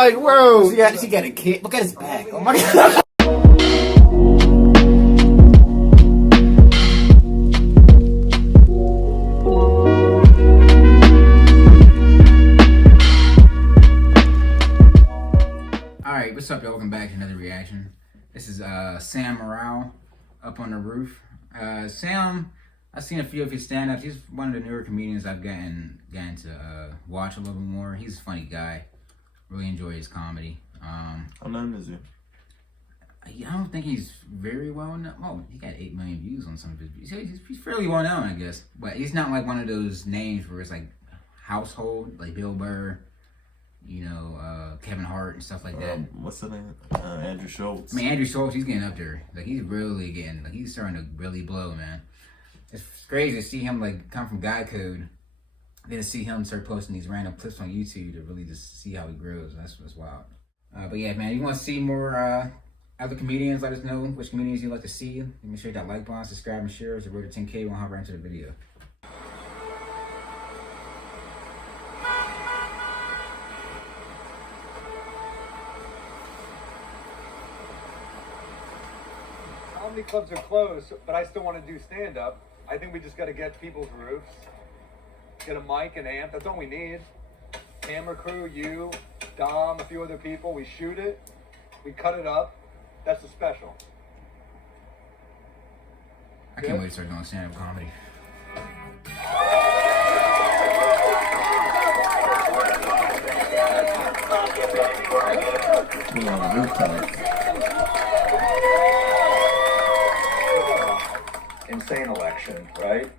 like, bro, yeah, she got a kid. Look at his back. Oh my god. Alright, what's up, y'all? Welcome back to another reaction. This is Sam Morril up on the roof. Sam, I've seen a few of his stand-ups. He's one of the newer comedians I've gotten to watch a little bit more. He's a funny guy. Really enjoy his comedy. How known is he? I don't think he's very well known. Oh, he got 8 million views on some of his videos. He's fairly well known, I guess. But he's not like one of those names where it's like household, like Bill Burr, you know, Kevin Hart and stuff like that. What's the name? Andrew Schultz. I mean, Andrew Schultz, he's getting up there. Like, he's really getting, like, he's starting to really blow, man. It's crazy to see him, like, come from Guy Code, then to see him start posting these random clips on YouTube to really just see how he grows. That's wild. But yeah, man, if you want to see more other comedians, let us know which comedians you'd like to see. Make sure you hit that like button, subscribe, and share. It's a road to 10K. We'll hop right into the video. Comedy clubs are closed, but I still want to do stand-up. I think we just got to get to people's roofs, get a mic and amp. That's all we need. Camera crew, you, Dom, a few other people. We shoot it, we cut it up. That's a special. I can't wait to start doing stand-up comedy. Insane election, right?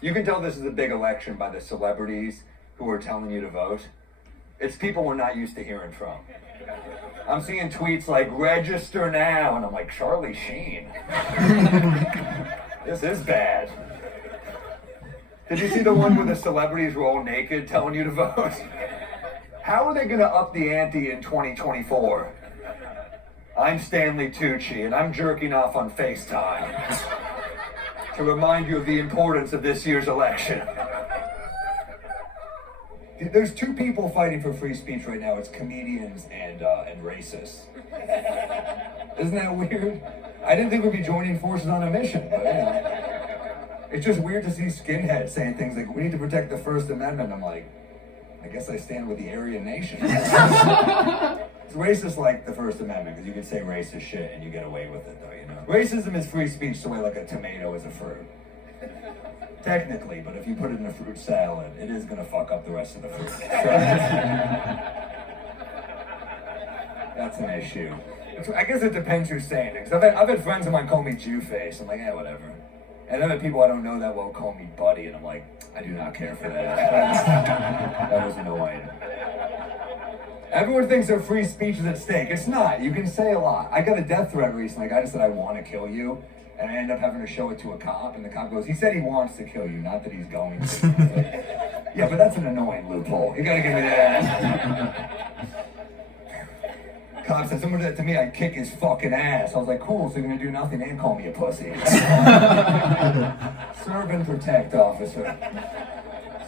You can tell this is a big election by the celebrities who are telling you to vote. It's people we're not used to hearing from. I'm seeing tweets like, register now, and I'm like, Charlie Sheen. This is bad. Did you see the one where the celebrities were all naked telling you to vote? How are they gonna up the ante in 2024? I'm Stanley Tucci, and I'm jerking off on FaceTime to remind you of the importance of this year's election. There's two people fighting for free speech right now. It's comedians and racists. Isn't that weird? I didn't think we'd be joining forces on a mission, but it's just weird to see skinheads saying things like, we need to protect the First Amendment. I'm like, I guess I stand with the Aryan nation. It's racist like the First Amendment, because you can say racist shit and you get away with it, though, you know? Racism is free speech the way like a tomato is a fruit. Technically, but if you put it in a fruit salad, it is gonna fuck up the rest of the fruit. That's an issue. I guess it depends who's saying it. Cause I've had friends of mine call me Jew face. I'm like, yeah, whatever. And other people I don't know that well call me buddy, and I'm like, I do not care for that. That was annoying. Everyone thinks their free speech is at stake. It's not. You can say a lot. I got a death threat recently. A guy just said, I want to kill you. And I end up having to show it to a cop, and the cop goes, he said he wants to kill you, not that he's going to. Like, yeah, but that's an annoying loophole. You gotta give me that. Cop said, someone did that to me, I'd kick his fucking ass. I was like, cool, so you're gonna do nothing and call me a pussy. Serve and protect, officer.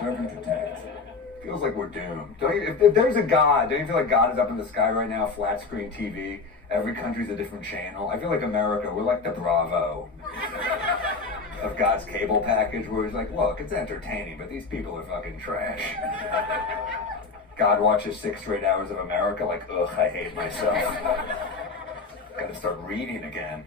Serve and protect. Feels like we're doomed. Don't you, if there's a God, don't you feel like God is up in the sky right now, flat screen TV? Every country's a different channel. I feel like America, we're like the Bravo of God's cable package, where he's like, look, it's entertaining, but these people are fucking trash. God watches 6 straight hours of America, like, ugh, I hate myself. Gotta start reading again.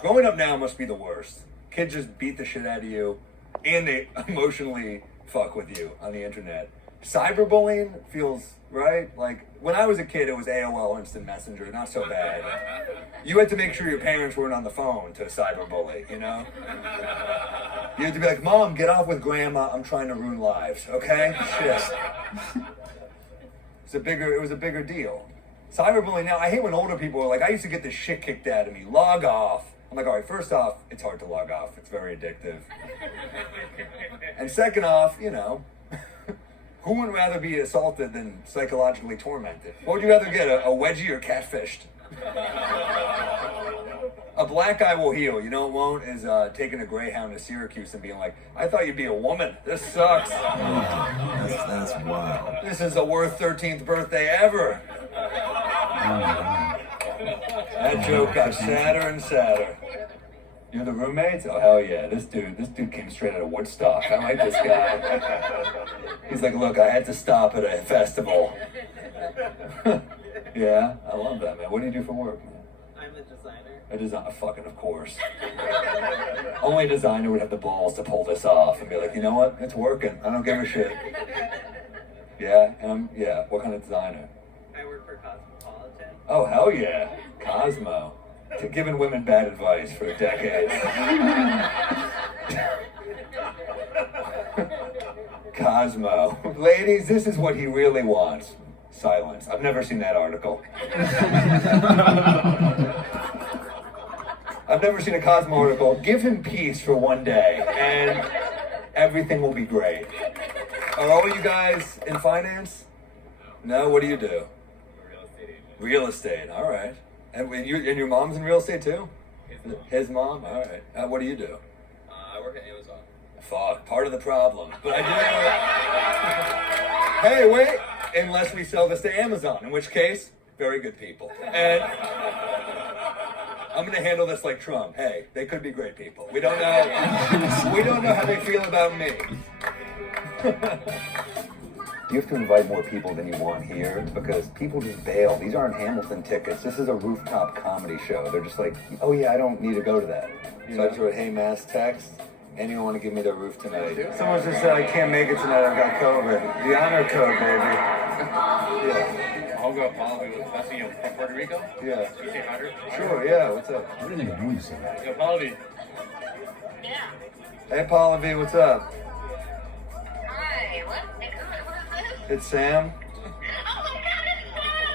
Growing up now must be the worst. Kids just beat the shit out of you, and they emotionally fuck with you on the internet. Cyberbullying feels right. Like when I was a kid, it was AOL Instant Messenger, not so bad. You had to make sure your parents weren't on the phone to cyberbully, you know? You had to be like, Mom, get off with Grandma, I'm trying to ruin lives, okay? Shit. It was a bigger deal. Cyberbullying now, I hate when older people are like, I used to get the shit kicked out of me, log off. I'm like, all right, first off, it's hard to log off. It's very addictive. And second off, you know, who would rather be assaulted than psychologically tormented? What would you rather get, a wedgie or catfished? A black eye will heal. You know what won't? Is taking a Greyhound to Syracuse and being like, I thought you'd be a woman. This sucks. That's wild. This is the worst 13th birthday ever. That joke got sadder and sadder. You're the roommates? Oh hell yeah! This dude came straight out of Woodstock. I like this guy. He's like, look, I had to stop at a festival. Yeah, I love that, man. What do you do for work, man? I'm a designer. A designer, fucking of course. Only a designer would have the balls to pull this off and be like, you know what? It's working. I don't give a shit. Yeah, yeah. What kind of designer? I work for Cosmopolitan. Oh hell yeah, Cosmo. To giving women bad advice for decades. Cosmo. Ladies, this is what he really wants. Silence. I've never seen that article. I've never seen a Cosmo article. Give him peace for one day and everything will be great. Are all you guys in finance? No, what do you do? Real estate agent. Real estate, all right. And your mom's in real estate too? His mom? All right. What do you do? I work at Amazon. Fuck, part of the problem. But I do. Hey, wait. Unless we sell this to Amazon, in which case, very good people. And I'm gonna handle this like Trump. Hey, they could be great people. We don't know. We don't know how they feel about me. You have to invite more people than you want here because people just bail. These aren't Hamilton tickets. This is a rooftop comedy show. They're just like, oh yeah, I don't need to go to that. So I just wrote, hey, mass text. Anyone want to give me their roof tonight? Someone just said, I can't make it tonight. I've got COVID. The honor code, baby. Yeah. I'll go follow you. That's you from Puerto Rico? Yeah. You say hi? Sure, yeah. What's up? What do you think of doing so? Yo, Pallavi. Hey, Pallavi, what's up? Hi, what? Who is this? It's Sam. Oh my god, it's Sam!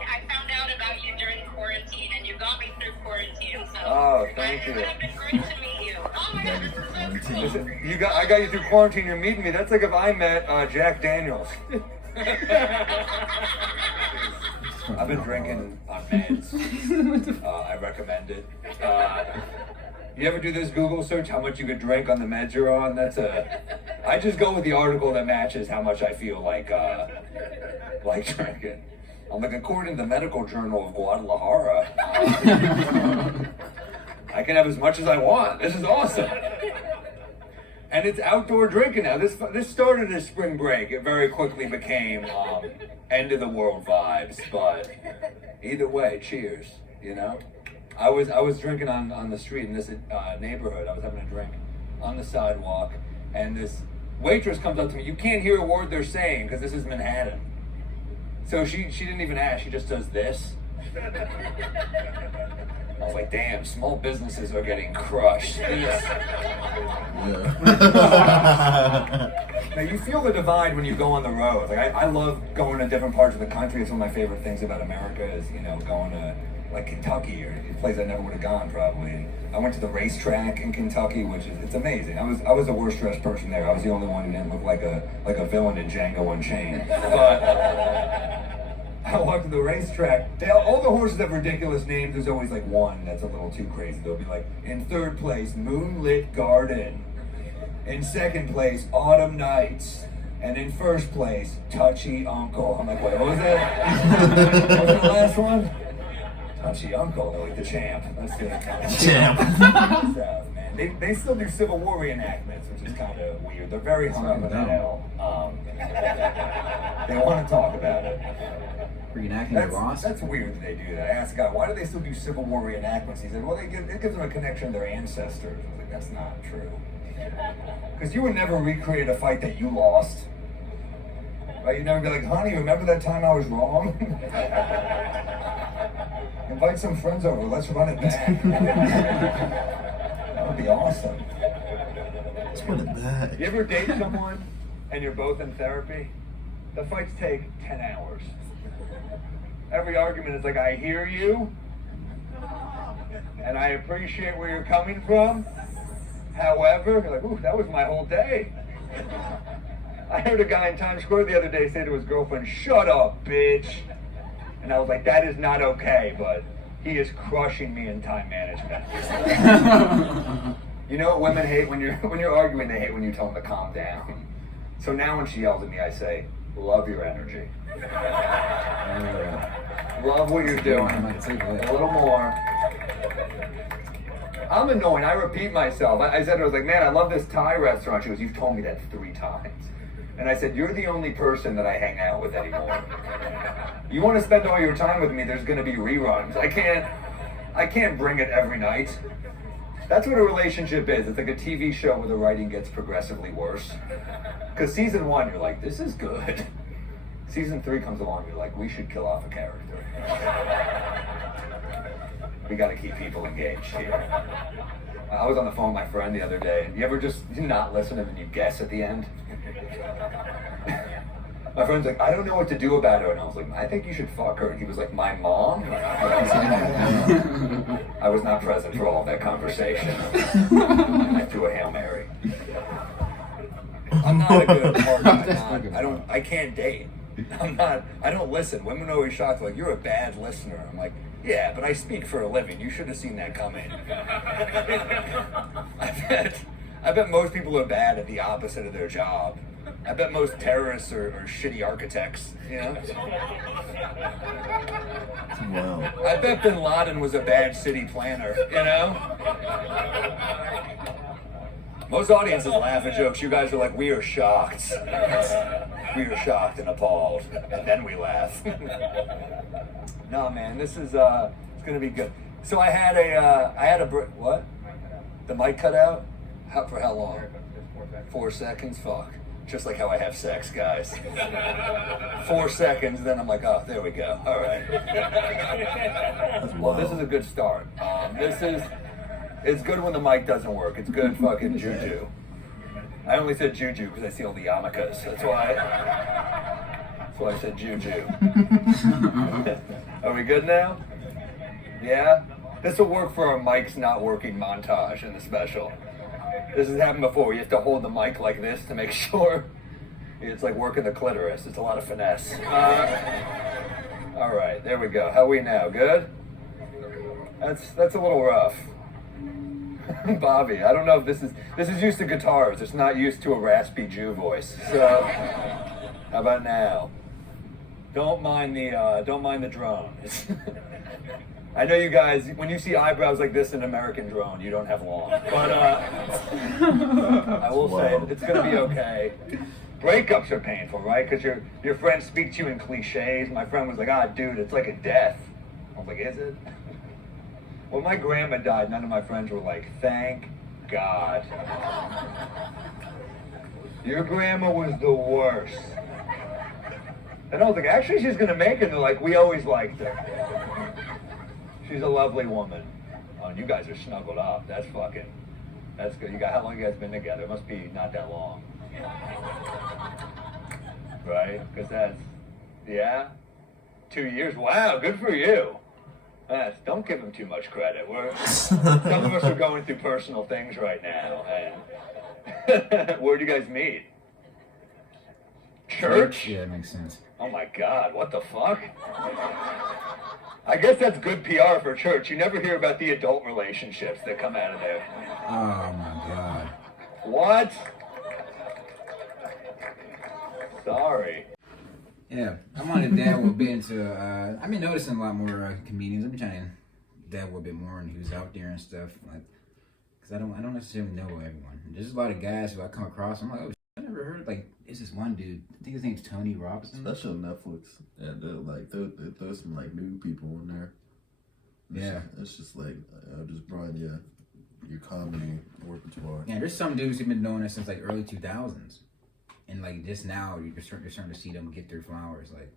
I found out about you during quarantine and you got me through quarantine, so. Oh, thank you. It would have been great to meet you. Oh my god, this is so cool. I got you through quarantine. You're meeting me. That's like if I met Jack Daniels. I've been drinking on meds. I recommend it. You ever do this Google search, how much you could drink on the meds you're on? I just go with the article that matches how much I feel like drinking. I'm like, according to the Medical Journal of Guadalajara, I can have as much as I want. This is awesome. And it's outdoor drinking now. This started as spring break. It very quickly became end of the world vibes. But either way, cheers. You know, I was drinking on the street in this neighborhood. I was having a drink on the sidewalk, and this waitress comes up to me. You can't hear a word they're saying because this is Manhattan. So she didn't even ask. She just does this. I was like, damn, small businesses are getting crushed. Now, you feel the divide when you go on the road. Like, I love going to different parts of the country. It's one of my favorite things about America is, you know, going to, like, Kentucky or a place I never would have gone, probably. I went to the racetrack in Kentucky, which is, it's amazing. I was the worst dressed person there. I was the only one who didn't look like a villain in Django Unchained. But I walked to the racetrack. All the horses have ridiculous names. There's always like one that's a little too crazy. They'll be like, in third place, Moonlit Garden. In second place, Autumn Nights. And in first place, Touchy Uncle. I'm like, wait, what was that? What was the last one? Touchy Uncle, they're like the champ. That's the champ. Stuff, man. They still do Civil War reenactments, which is kind of weird. They're very hung up in hell. They want to talk about it. Reenacting the Ross? That's weird that they do that. I asked a guy, why do they still do Civil War reenactments? He said, well, it gives them a connection to their ancestors. I was like, that's not true. Because you would never recreate a fight that you lost. Right? You'd never be like, honey, remember that time I was wrong? Invite some friends over, let's run it back. That would be awesome. Let's put it back. You ever date someone and you're both in therapy? The fights take 10 hours. Every argument is like, I hear you, and I appreciate where you're coming from. However, you're like, ooh, that was my whole day. I heard a guy in Times Square the other day say to his girlfriend, shut up, bitch. And I was like, that is not okay, but he is crushing me in time management. You know what women hate when you're arguing? They hate when you tell them to calm down. So now when she yells at me, I say, Love your energy. Love what you're doing. A little more. I'm annoying. I repeat myself. I said, I was like, man, I love this Thai restaurant. She goes, you've told me that 3 times. And I said, you're the only person that I hang out with anymore. You want to spend all your time with me, there's going to be reruns. I can't bring it every night. That's what a relationship is. It's like a TV show where the writing gets progressively worse. Because season 1, you're like, this is good. Season 3 comes along, you're like, we should kill off a character. We got to keep people engaged here. I was on the phone with my friend the other day. You ever just not listen and then you guess at the end? My friend's like, I don't know what to do about her. And I was like, I think you should fuck her. And he was like, my mom? I was not present for all of that conversation. I threw a Hail Mary. I'm not a good partner. I can't date. I don't listen. Women are always shocked, like, you're a bad listener. I'm like, yeah, but I speak for a living. You should have seen that coming. I bet most people are bad at the opposite of their job. I bet most terrorists are shitty architects, you know? Wow. I bet Bin Laden was a bad city planner, you know? Most audiences laugh at jokes. You guys are like, we are shocked. We are shocked and appalled. And then we laugh. No, man, this is, it's gonna be good. So I had a what? The mic cut out? For how long? 4 seconds? Fuck. Just like how I have sex, guys. 4 seconds, then I'm like, oh, there we go. All right. Well, this is a good start. It's good when the mic doesn't work. It's good fucking juju. I only said juju because I see all the yarmulkes. That's why I said juju. Are we good now? Yeah? This will work for our mics not working montage in the special. This has happened before. You have to hold the mic like this to make sure. It's like working the clitoris. It's a lot of finesse. All right, there we go. How are we now? Good? That's a little rough. Bobby, I don't know if this is used to guitars. It's not used to a raspy Jew voice. So, how about now? Don't mind the drone. I know you guys, when you see eyebrows like this in an American drone, you don't have long. But I will say it's going to be okay. Breakups are painful, right? Because your friends speak to you in cliches. My friend was like, dude, it's like a death. I was like, is it? When my grandma died, none of my friends were like, thank God. Your grandma was the worst. And I was like, actually, she's going to make it. And they're like, we always liked her. She's a lovely woman. Oh, and you guys are snuggled up. That's good. How long you guys been together? It must be not that long. Right? Because yeah? 2 years. Wow, good for you. Don't give them too much credit. Some of us are going through personal things right now. And where'd you guys meet? Church? Yeah, that makes sense. Oh my God, what the fuck? I guess that's good PR for church. You never hear about the adult relationships that come out of there. Oh my God. What? Sorry. Yeah, I wanted to dabble a bit into, I've been noticing a lot more comedians. I've been trying to dabble a bit more in who's out there and stuff. Like, because I don't necessarily know everyone. There's a lot of guys who I come across, I'm like, oh, I never heard, like, it's this one dude, I think his name's Tony Robinson. That's on Netflix. And they throw some like new people in there. It's just like just broaden your comedy repertoire. Yeah, there's some dudes who've been doing this since like early 2000s, and like just now you're starting to see them get their flowers. Like,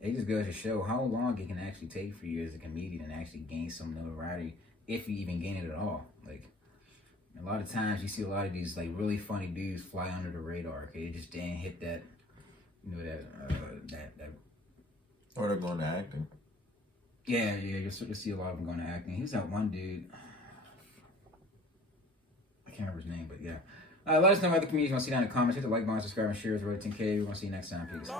it just goes to show how long it can actually take for you as a comedian and actually gain some notoriety, if you even gain it at all. Like, a lot of times you see a lot of these like really funny dudes fly under the radar. Okay, they just didn't hit that, that. Or they're going to acting. Yeah, you'll sort of see a lot of them going to acting. He's that one dude. I can't remember his name, but yeah. Let us know about the comedians you want to see down in the comments. Hit the like button, subscribe, and share. It's really 10K. We want to see you next time. Peace.